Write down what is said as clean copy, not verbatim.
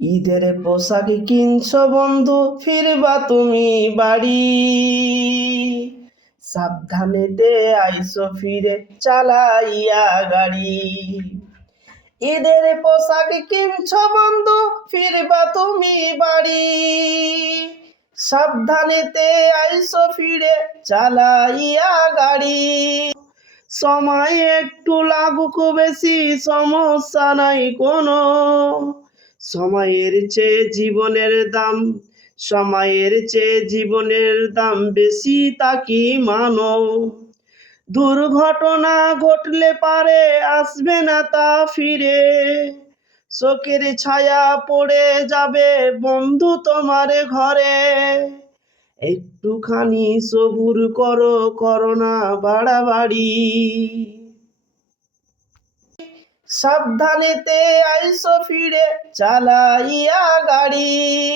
ঈদের পোশাক কিনছো বন্ধু, ফিরবা তুমি বাড়ি। সাবধানেতে আইসো ফিরে, চালাইয়া গাড়ি। ঈদের পোশাক কিনছো বন্ধু, ফিরবা তুমি বাড়ি। সাবধানেতে আইসো ফিরে, চালাইয়া গাড়ি। সময় একটু লাগুক বেশি, সমস্যা নাই কোনো। সময়ের চেয়ে জীবনের দাম, সময়ের চেয়ে জীবনের দাম বেশি, তা কি মানো? দুর্ঘটনা ঘটলে পারে আসবে না তা ফিরে। শোকের ছায়া পড়ে যাবে বন্ধু তোমার ঘরে। একটুখানি সবুর করো, করোনা বাড়াবাড়ি। সাবধানেতে আইসো ফিরে, চালাইয়া গাড়ি।